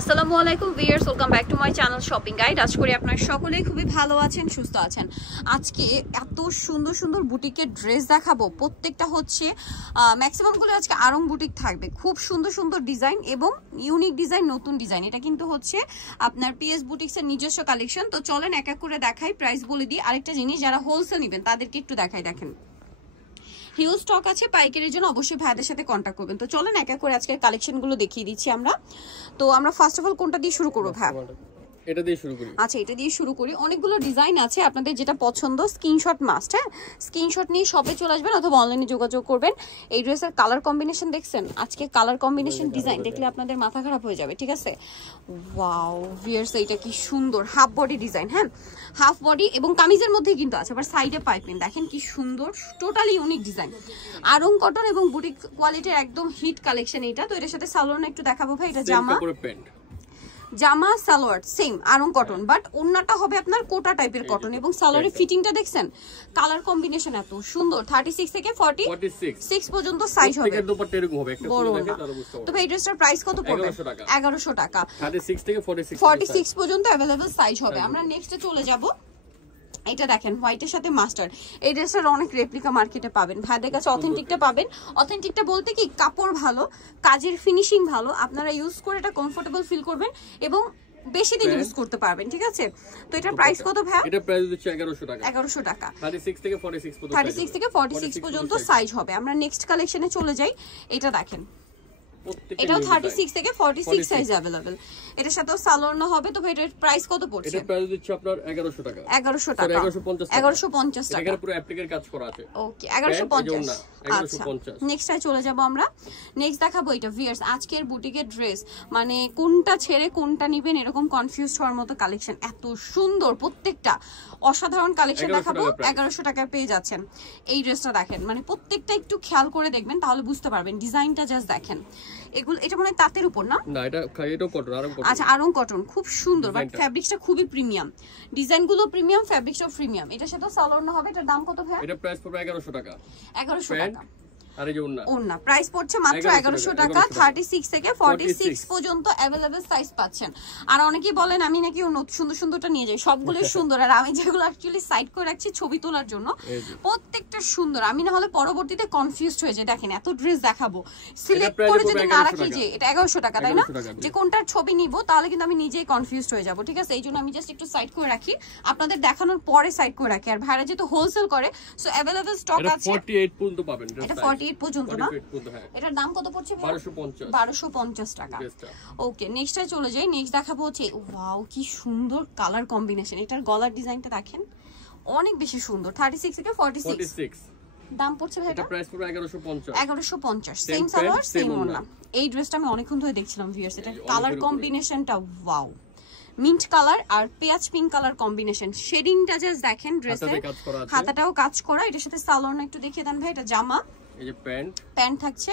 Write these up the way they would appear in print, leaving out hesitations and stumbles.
আসসালামু আলাইকুম viewers, welcome back to my channel shopping guide. আশা করি আপনারা সকলেই খুবই ভালো আছেন, সুস্থ আছেন। আজকে এত সুন্দর সুন্দর বুটিকের ড্রেস দেখাবো। প্রত্যেকটা হচ্ছে ম্যাক্সিমামগুলো আজকে আরং বুটিক থাকবে। খুব সুন্দর সুন্দর ডিজাইন এবং ইউনিক ডিজাইন, নতুন ডিজাইন। এটা কিন্তু হচ্ছে আপনার পিএস বুটিক্সের নিজস্ব কালেকশন। তো চলেন এক এক করে দেখাই, প্রাইস বলে দিই। আরেকটা জিনিস, যারা হোলসেল নেবেন তাদেরকে একটু দেখাই। দেখেন হিউজ স্টক আছে, পাইকারির জন্য অবশ্যই ভাইদের সাথে কন্ট্যাক্ট করবেন। তো চলেন এক এক করে আজকের কালেকশনগুলো দেখিয়ে দিচ্ছি আমরা। তো আমরা ফার্স্ট অফ অল কোনটা দিয়ে শুরু করবো ভাই? এটা দিয়ে শুরু করি। আচ্ছা, এটা দিয়ে শুরু করি। অনেকগুলো ডিজাইন আছে, আপনাদের যেটা পছন্দ স্ক্রিনশট মাস্ট। হ্যাঁ, স্ক্রিনশট নিয়ে শপে চলে আসবেন অথবা অনলাইনে যোগাযোগ করবেন। এই ড্রেসের কালার কম্বিনেশন দেখছেন, আজকে কালার কম্বিনেশন ডিজাইন দেখলে আপনাদের মাথা খারাপ হয়ে যাবে। ঠিক আছে, ওয়াও ভিউয়ার্স, এটা কি সুন্দর হাফ বডি ডিজাইন। হ্যাঁ, হাফ বডি এবং কামিজের মধ্যে কিন্তু আছে, আবার সাইডে পাইপিং। দেখেন কি সুন্দর, totally unique design. Aarong cotton এবং বুটিক কোয়ালিটির একদম হিট কালেকশন এটা। তো এটার সাথে সালোয়ার একটু দেখাবো ভাই। এটা জামা salwar same Aarong cotton, but ওন্নাটা হবে আপনার কোটা টাইপের কটন এবং সালোয়ারের ফিটিংটা দেখছেন, কালার কম্বিনেশন এত সুন্দর। 36 থেকে 46 পর্যন্ত সাইজ হবে। তবে এই ড্রেসটার প্রাইস কত পড়বে? 1100 টাকা। 46 পর্যন্ত अवेलेबल সাইজ হবে। আমরা নেক্সটে চলে যাব। এটা দেখেন হোয়াইটের সাথে মাস্টার্ড। এই ড্রেসটার অনেক রেপ্লিকা মার্কেটে পাবেন, ভাইদের কাছে অথেন্টিকটা পাবেন। অথেন্টিকটা বলতে কি, কাপড় ভালো, কাজের ফিনিশিং ভালো, আপনারা ইউজ করে এটা কমফোর্টেবল ফিল করবেন এবং বেশি দিন ইউজ করতে পারবেন। ঠিক আছে, তো এটার প্রাইস কত ভাই? এটা প্রাইস হচ্ছে 1100 টাকা। 1100 টাকা। 36 থেকে 46 পর্যন্ত 36 থেকে 46 পর্যন্ত সাইজ হবে। আমরা নেক্সট কালেকশনে চলে যাই। এটা দেখেন, এটাও 36 থেকে 46 সাইজ अवेलेबल। এটার সাথেও সালোয়ার হবে। তো এটার প্রাইস কত পড়ছে? এটা প্রাইস দিচ্ছি আপনার 1100 টাকা। 1100 টাকা। 1150 টাকা। এটার পুরো অ্যাপ্লিকের কাজ করা আছে। ওকে, 1150। আচ্ছা, নেক্সট টাই চলে যাব আমরা। নেক্সট দেখাবো এটা ভিউয়ার্স, আজকের বুটিকের ড্রেস, মানে কোনটা ছেড়ে কোনটা নেবেন এরকম কনফিউজ হওয়ার মতো কালেকশন। এত সুন্দর প্রত্যেকটা, অসাধারণ কালেকশন দেখাবো। 1100 টাকায় পেয়ে যাচ্ছেন। এই ড্রেসটা দেখেন, মানে প্রত্যেকটা একটু খেয়াল করে দেখবেন, তাহলে বুঝতে পারবেন। ডিজাইনটা জাস্ট দেখেন, এগুলো এটা মানে তাঁতের উপর না? না, এটাও কটন, আরং কটন। আচ্ছা, আরং কটন, খুব সুন্দর, বাট ফ্যাব্রিক্সটা খুবই প্রিমিয়াম। ডিজাইনগুলো প্রিমিয়াম, ফ্যাব্রিক্সটাও প্রিমিয়াম। এটার সাথে সালোয়ার হবে। এটার দাম কত ভাই? এটা প্রাইস পড়বে 1100 টাকা। 1100 টাকা। আর এই যে ওন্না প্রাইস পড়ছে মাত্র 1100 টাকা। 36 থেকে 46 পর্যন্ত अवेलेबल সাইজ পাচ্ছেন। আর অনেকেই বলেন আমি নাকি সুন্দর সুন্দরটা নিয়ে যাই, সবগুলো সুন্দর, আর আমি যেগুলো অ্যাকচুয়ালি সাইড করে রাখছি ছবি তোলার জন্য, প্রত্যেকটা সুন্দর। আমি না হলে পরবর্তীতে কনফিউজড হয়ে যাই। দেখেন এত ড্রেস দেখাবো, সিলেক্ট করে যদি না রাখি যে এটা 1100 টাকা, তাই না, যে কোনটার ছবি নিব, তাহলে কিন্তু আমি নিজেই কনফিউজড হয়ে যাব। ঠিক আছে, এই জন্য আমি জাস্ট একটু সাইড করে রাখি, আপনাদের দেখানোর পরে সাইড করে রাখি। আর ভাইরা যেহেতু হোলসেল করে, সো अवेलेबल স্টক আছে। 48 পর্যন্ত পাবেন। এটা 48 পর্যন্ত না? এটার দাম কত পড়ছে? 1250 টাকা। ওকে, নেক্সটে চলে যাই। নেক্সট দেখাবো হচ্ছে, ওয়াও কি সুন্দর কালার কম্বিনেশন। এটার গলার ডিজাইনটা দেখেন, অনেক বেশি সুন্দর। 36 থেকে 46 দাম পড়ছে ভাই। এটা প্রাইস পড়বে 1150। 1150 সেম সালোয়ার সেম ওন্না। এই ড্রেসটা আমি অনেকক্ষণ ধরে দেখছিলাম ভিউয়ার্স। এটা কালার কম্বিনেশনটা ওয়াও, মিন্ট কালার আর পেঁয়াজ পিঙ্ক কালার কম্বিনেশন। শেডিংটা জাস্ট দেখেন, ড্রেসের হাতাটাও কাজ করা। এটার সাথে সালোয়ার একটু দেখিয়ে দেন ভাই। এটা জামা, এই যে প্যান্ট থাকছে,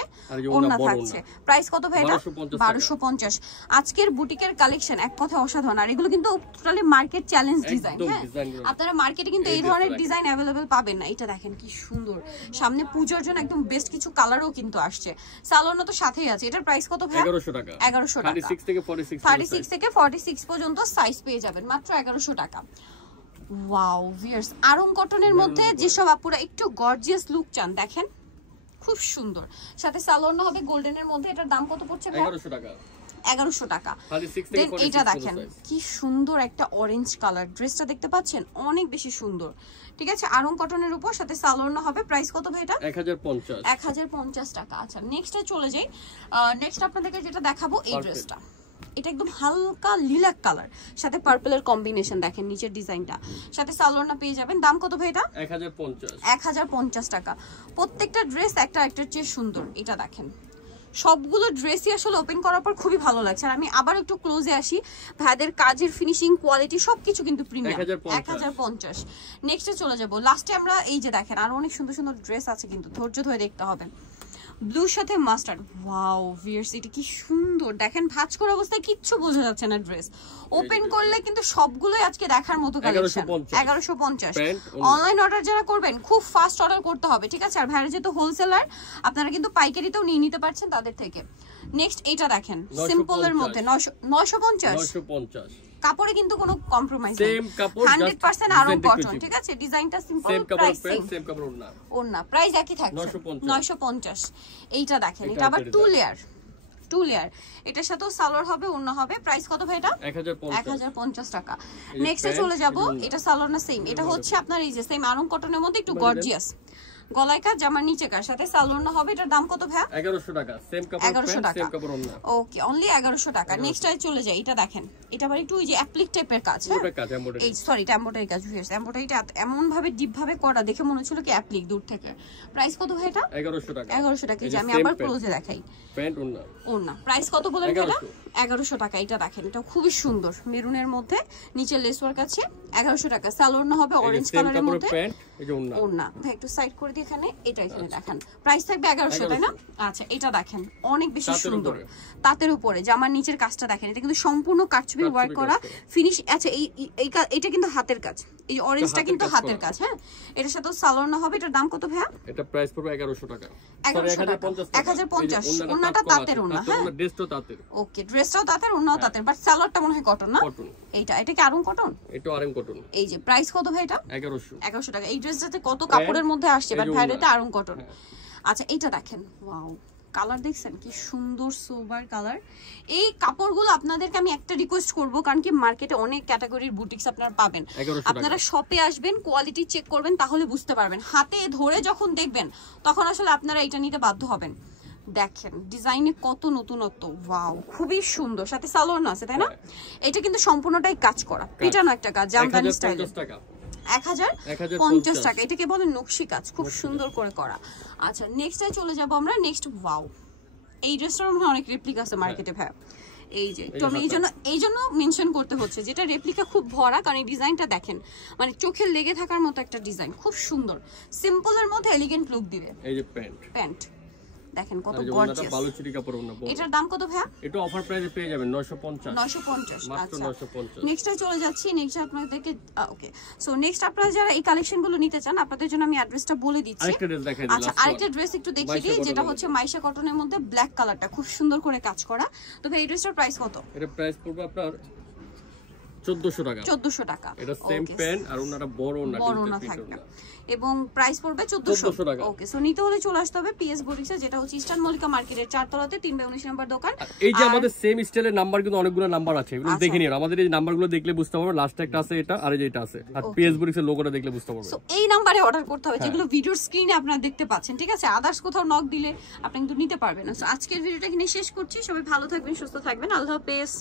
ওন্না থাকছে। প্রাইস কত ভাই এটা? 1250। আজকের বুটিকের কালেকশন এক কথা অসাধারণ। আর এগুলো কিন্তু টোটালি মার্কেট চ্যালেঞ্জ ডিজাইন। হ্যাঁ, আপনারা মার্কেটে কিন্তু এই ধরনের ডিজাইন अवेलेबल পাবেন না। এটা দেখেন কি সুন্দর, সামনে পূজোর জন্য একদম বেস্ট কিছু কালারও কিন্তু আসছে। সালোয়ার তো সাথেই আছে। এটার প্রাইস কত ভাই? 1100 টাকা। 1100 টাকা। 36 থেকে 46 পর্যন্ত সাইজ পেয়ে যাবেন মাত্র 1100 টাকা। ওয়াও ভিউয়ার্স, আরং কটনের মধ্যে যেসব আপুরা একটু গর্জিয়াস লুক চান, দেখেন খুব সুন্দর। সাথে সালোয়ার হবে গোল্ডেনের মধ্যে। এটার দাম কত পড়ছে? 1100 টাকা। 1100 টাকা। দেন এটা দেখেন কি সুন্দর একটা অরেঞ্জ কালার। ড্রেসটা দেখতে পাচ্ছেন, অনেক বেশি সুন্দর। ঠিক আছে, আরং কটনের উপর, সাথে সালোয়ার হবে। প্রাইস কত ভাই এটা? 1050 টাকা। আচ্ছা, নেক্সটে চলে যাই। নেক্সট আপনাদেরকে যেটা দেখাবো, এই ড্রেসটা, এটা একদম হালকা লিলাক কালার, সাথে পার্পলের কম্বিনেশন। দেখেন নিচের ডিজাইনটা, সাথে সালোয়ার পেয়ে যাবেন। দাম কত ভাই এটা? 1050 টাকা। প্রত্যেকটা ড্রেস একটা একটার চেয়ে সুন্দর। এটা দেখেন, সবগুলো ড্রেসই আসলে ওপেন করার পর খুবই ভালো লাগছে। আর আমি আবার একটু ক্লোজে আসি, ভাইদের কাজের ফিনিশিং, কোয়ালিটি সবকিছু কিন্তু প্রিমিয়াম। 1050। নেক্সটে চলে যাব। লাস্টে আমরা এই যে দেখেন, আরো অনেক সুন্দর সুন্দর ড্রেস আছে, কিন্তু ধৈর্য ধরে দেখতে হবে। ব্লুর সাথে মাস্টার্ড, ওয়াও ভিউয়ার্স, এটা কি সুন্দর। দেখেন ভাঁজ করা অবস্থায় কিচ্ছু বোঝা যাচ্ছে না ড্রেস, ওপেন করলে কিন্তু সবগুলোই আজকে দেখার মতো কালেকশন। 1150। অনলাইন অর্ডার যারা করবেন খুব ফাস্ট অর্ডার করতে হবে, ঠিক আছে। আর ভাইরা যেহেতু হোলসেলার, আপনারা কিন্তু পাইকারিতেও নিয়ে নিতে পারছেন তাদের থেকে। নেক্সট এটা দেখেন সিম্পলের মধ্যে 950 কাপড়ে কিন্তু কোনো কম্প্রোমাইজ নেই, 100% আরং কটন, ঠিক আছে? ডিজাইনটা সিম্পল, প্রাইস সেম কাপড়, ওন্না প্রাইস একই থাকছে 950। এইটা দেখেন, এটা আবার 2 লেয়ার, এটার সাথেও সালোয়ার হবে, ওন্না হবে। প্রাইস কত ভাই এটা? 1050 টাকা। নেক্সটে চলে যাব, এটা সালোয়ার না সেম, এটা হচ্ছে আপনার এই যে সেম আরং কটনের মধ্যে একটু গর্জিয়াস, গলায় কাজ, জামার নিচে কাজ, সাথে সালোয়ার হবে। এটার দাম কত ভাই? 1100 টাকা, সেম কাপড়, 1100 টাকা, সেম কাপড় ওন্না। ওকে, অনলি 1100 টাকা। নেক্সট আই চলে যাই, এটা দেখেন, এটা আবার একটু ওই যে অ্যাপ্লিক টাইপের কাজ, হ্যাঁ এই সরি এমব্রয়ডারি কাজ, এমব্রয়ডারিটা এমন ভাবে ডিপ ভাবে করা, দেখে মনে হচ্ছিল কি অ্যাপ্লিক দূর থেকে। প্রাইস কত ভাই এটা? 1100 টাকা, 1100 টাকা। যে আমি আবার ক্লোজে দেখাই, প্যান্ট ওন্না, প্রাইস কত বলেন এটা? 1100 টাকা। এটা দেখেন, এটা খুবই সুন্দর, মেরুনের মধ্যে নিচে লেস ওয়ার্ক আছে, 1100 টাকা। সালোয়ার হবে অরেঞ্জ কালারের মধ্যে, প্যান্ট এই যে ওন্না ভাই একটু সাইড করে দিই, এখানে এটা এখানে দেখেন, প্রাইস থাকবে 1100, তাই না? আচ্ছা, এটা দেখেন অনেক বেশি সুন্দর, তাঁতের উপরে জামার নিচের কাজটা দেখেন, এটা কিন্তু সম্পূর্ণ কাটছবি ওয়ার্ক করা ফিনিশ। আচ্ছা, এটা কিন্তু হাতের কাজ, এই অরেঞ্জটা কিন্তু হাতের কাজ, হ্যাঁ। এটার সাথে সালোয়ার হবে। এটার দাম কত ভাইয়া? এটা প্রাইস পড়বে 1100 টাকা, 1050। ওন্নাটা তাঁতের ওন্না, হ্যাঁ, ড্রেসটাও তাঁতের, ওকে, ড্রেসটাও তাঁতের, ওন্নাও তাঁতের, বাট সালোয়ারটা মনে হয় কটন না? কটন। এটা কি আরং কটন? এটা আরং কটন। এই যে প্রাইস কত ভাই এটা? 1100 টাকা। এই ড্রেসটাতে কত কাপড়ের মধ্যে আসছে, বাট ভাইরাতে আরং কটন। আচ্ছা, এটা দেখেন, ওয়াও, কালার দেখছেন কি সুন্দর, সোবার কালার। এই কাপড়গুলো আপনাদেরকে আমি একটা রিকোয়েস্ট করব, কারণ কি মার্কেটে অনেক ক্যাটাগরির বুটিক্স আপনারা পাবেন, আপনারা শপে আসবেন, কোয়ালিটি চেক করবেন, তাহলে বুঝতে পারবেন। হাতে ধরে যখন দেখবেন তখন আসলে আপনারা এটা নিতে বাধ্য হবেন। দেখেন ডিজাইনে কত নতুনত্ব, ওয়াও, খুবই সুন্দর, সাথে সালোয়ার আছে, তাই না? এটা কিন্তু সম্পূর্ণটাই কাজ করা, পিটানো একটা কাজ, জামদানি স্টাইলে। 1050 টাকা। এটাকে বলে নকশি কাজ, খুব সুন্দর করে করা। আচ্ছা, নেক্সটে চলে যাব আমরা। নেক্সট, ওয়াও, এই ড্রেসটার মধ্যে অনেক রেপ্লিকা আছে মার্কেটে ভাই, এই যে তো আমি এই জন্য মেনশন করতে হচ্ছে, যেটা রেপ্লিকা খুব ভরা, কারণ এই ডিজাইনটা দেখেন, মানে চোখে লেগে থাকার মতো একটা ডিজাইন, খুব সুন্দর, সিম্পলের মধ্যে এলিগেন্ট লুক দিবে। এই যে প্যান্ট দেখেন কত গর্জিয়াস, বালুচরি কাপড় ওন্না। এটার দাম কত ভাই? এটা অফার প্রাইসে পেয়ে যাবেন 950। আচ্ছা, 950। নেক্সটে চলে যাচ্ছি। নেক্সট আপনাদেরকে, ওকে, সো নেক্সট আপনারা যারা এই কালেকশনগুলো নিতে চান, আপনাদের জন্য আমি অ্যাড্রেসটা বলে দিচ্ছি। আচ্ছা, আরেকটা ড্রেস একটু দেখিয়ে দিই, যেটা হচ্ছে মাইশা কটনের মধ্যে ব্ল্যাক কালারটা, খুব সুন্দর করে কাজ করা। তো ভাই এই ড্রেসটার প্রাইস কত? এটা প্রাইস পড়বে আপনার 1400 টাকা। 1400 টাকা। এটা সেম প্যান্ট আর ওনাটা বড় না থাকবে, এবং প্রাইস পড়বে 1400 টাকা। ওকে, সো নিতে হলে চলে আসতে হবে পিএস বুটিক্সে, যেটা হচ্ছে ইস্টার্ন মল্লিকা মার্কেটের 4 তলাতে 3/19 নম্বর দোকান। এই যে আমাদের সেম স্টাইলের নাম্বার কিন্তু অনেকগুলো নাম্বার আছে, এগুলো দেখে নিন। আমাদের এই নাম্বারগুলো দেখলে বুঝতে পারবে, লাস্টে একটা আছে এটা, আর এই যে এটা আছে, আর পিএস বুটিক্সের লোগোটা দেখলে বুঝতে পারবে। সো এই নম্বরে অর্ডার করতে হবে, যেগুলো ভিডিওর স্ক্রিনে আপনারা দেখতে পাচ্ছেন, ঠিক আছে? আদার্স কোথাও নক দিলে আপনি কিন্তু নিতে পারবেন না। সো আজকের ভিডিওটা এখানে শেষ করছি। সবাই ভালো থাকবেন, সুস্থ থাকবেন, আল্লাহ হাফেজ।